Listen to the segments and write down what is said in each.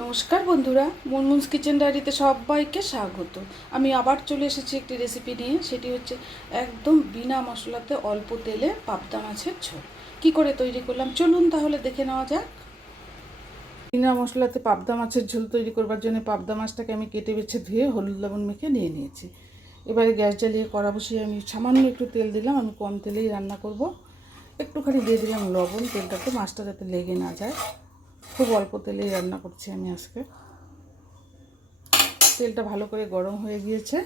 নমস্কার বন্ধুরা, মুনমুনস কিচেন ডায়েরিতে সবাইকে স্বাগত। আমি আবার চলে এসেছি একটি রেসিপি নিয়ে, সেটি হচ্ছে একদম বিনা মশলাতে অল্প তেলে পাবদা মাছের ঝোল। কি করে তৈরি করলাম? চলুন তাহলে দেখে নেওয়া যাক। বিনা মশলাতে পাবদা মাছের ঝোল তৈরি করবার জন্য পাবদা মাছটাকে আমি কেটে বেছে ধুয়ে হলুদ লবণ মেখে নিয়ে নিয়েছি। এবারে গ্যাস জ্বালিয়ে কড়া বসিয়ে আমি সামান্য একটু তেল দিলাম, আমি কম তেলেই রান্না করব। একটুখানি দিয়ে দিলাম লবণ তেলটাতে মাছটা যাতে লেগে না যায়। খুব অল্প তেলেই রান্না করছি আমি আজকে। তেলটা ভালো করে গরম হয়ে গিয়েছে।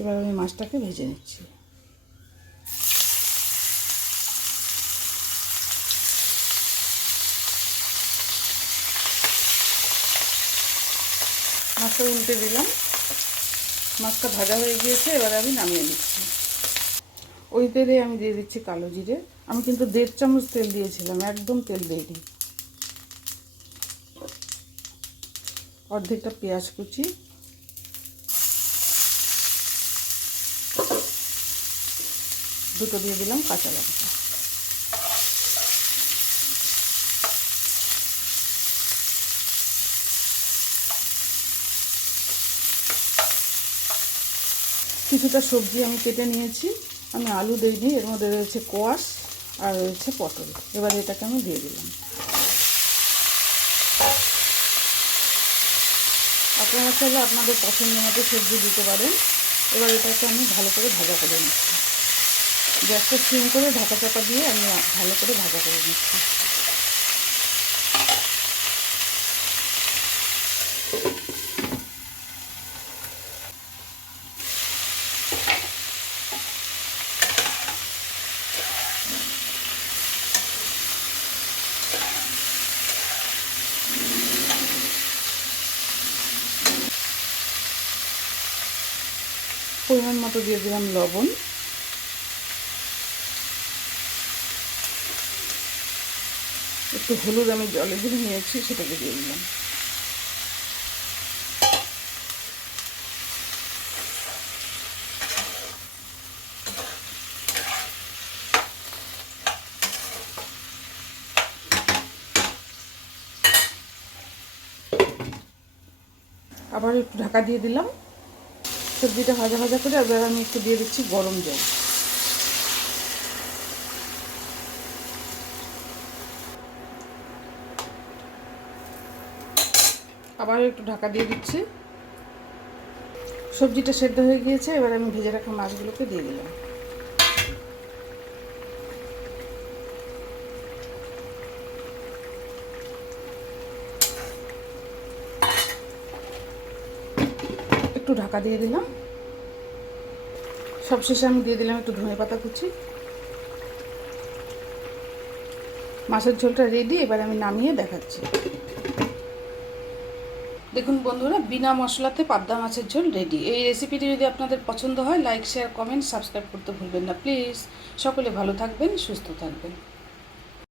এবার আমি মাছটাকে ভেজে নিচ্ছি। মাছটা উল্টে দিলাম। মাছটা ভাজা হয়ে গিয়েছে, এবার আমি নামিয়ে নিচ্ছি। ওই তেলে আমি দিয়ে দিচ্ছি কালো জিরে। আমি কিন্তু দেড় চামচ তেল দিয়েছিলাম, একদম তেল দিইনি। অর্ধেকটা পেঁয়াজ কুচি। দুটো দিয়ে দিলাম কাঁচা লঙ্কা। কিছুটা সবজি আমি কেটে নিয়েছি, আমি আলু দিইনি, এর মধ্যে রয়েছে কোয়াশ। আর রয়েছে পটল। এবার এটাকে আমি দিয়ে দিলাম। আপনারা চাইলে আপনাদের পছন্দ মতো সবজি দিতে পারেন। এবার এটাকে আমি ভালো করে ভাজা করে নিচ্ছি। গ্যাসটা সিম করে ঢাকা চাপা দিয়ে আমি ভালো করে ভাজা করে নিচ্ছি। পরিমাণ মতো দিয়ে দিলাম লবণ। একটু হলুদ আমি জলে ধরে নিয়েছি, সেটাকে দিয়ে দিলাম। আবার একটু ঢাকা দিয়ে দিলাম। সবজিটা ভাজা ভাজা করে, এবার আমি একটু দিয়ে দিচ্ছি গরম জল। আবার একটু ঢাকা দিয়ে দিচ্ছি। সবজিটা সেদ্ধ হয়ে গিয়েছে, এবার আমি ভেজে রাখা মাছগুলোকে দিয়ে দিলাম। একটু ঢাকা দিয়ে দিলাম। সবশেষে আমি দিয়ে দিলাম একটু ধনে পাতা কুচি। মাছের ঝোলটা রেডি এবার আমি নামিয়ে দেখাচ্ছি। দেখুন বন্ধুরা, বিনা মশলাতে পাবদা মাছের ঝোল রেডি এই রেসিপিটি যদি আপনাদের পছন্দ হয় লাইক শেয়ার কমেন্ট সাবস্ক্রাইব করতে ভুলবেন না প্লিজ সকলে ভালো থাকবেন, সুস্থ থাকবেন।